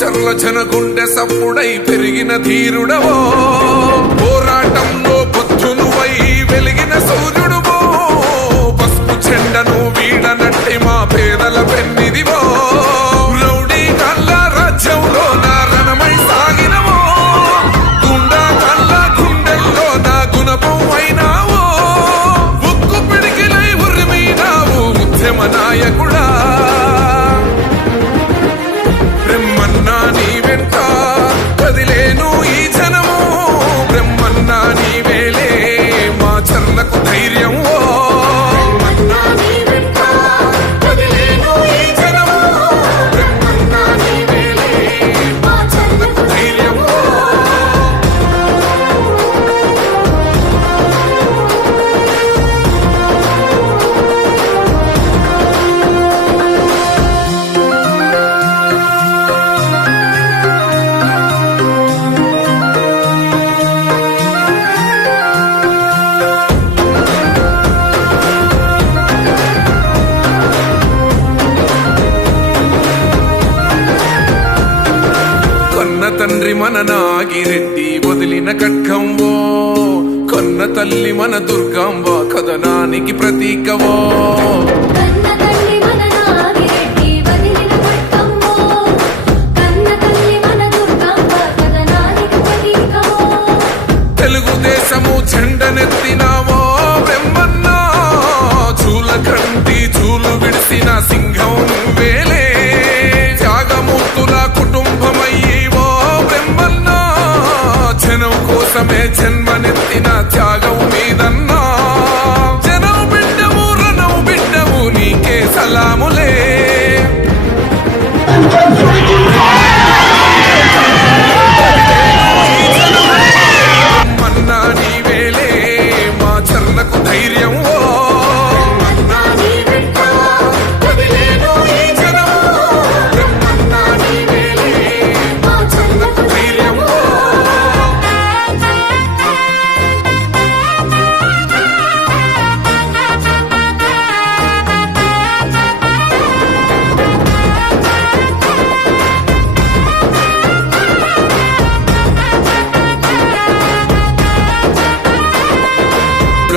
చర్ల జనగుండె సప్పుడై పెరిగిన ధీరుడవో. పోరాటంలో పొద్దునువై వెలిగిన సూర్యుడువో. పసుపు చెండను వీడన తండ్రి మన నాగిరెడ్డి వదిలిన ఖడ్గంవో. కొన్న తల్లి మన దుర్గాంబ కథనానికి ప్రతీకవో. తెలుగుదేశము చెండనెత్తి salamu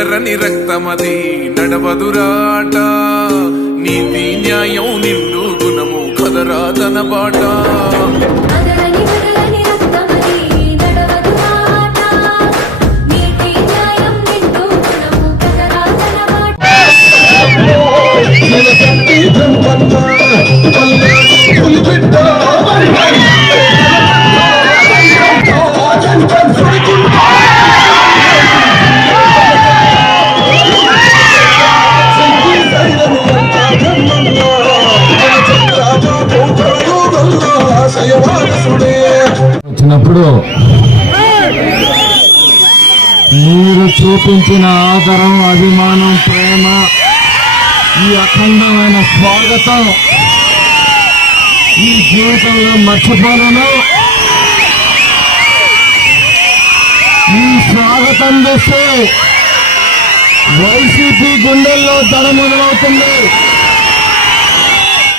ఎర్రని రక్తమది నడవదురాట నీతి న్యాయం నిల్లు గుణము కదరా కదరాదన బాట ఇప్పుడు మీరు చూపించిన ఆదరం అభిమానం ప్రేమ ఈ అఖండమైన స్వాగతం ఈ జీవితంలో మర్చిపోలేను. ఈ స్వాగతం చేస్తే వైసీపీ గుండెల్లో దడ మొదలవుతుంది.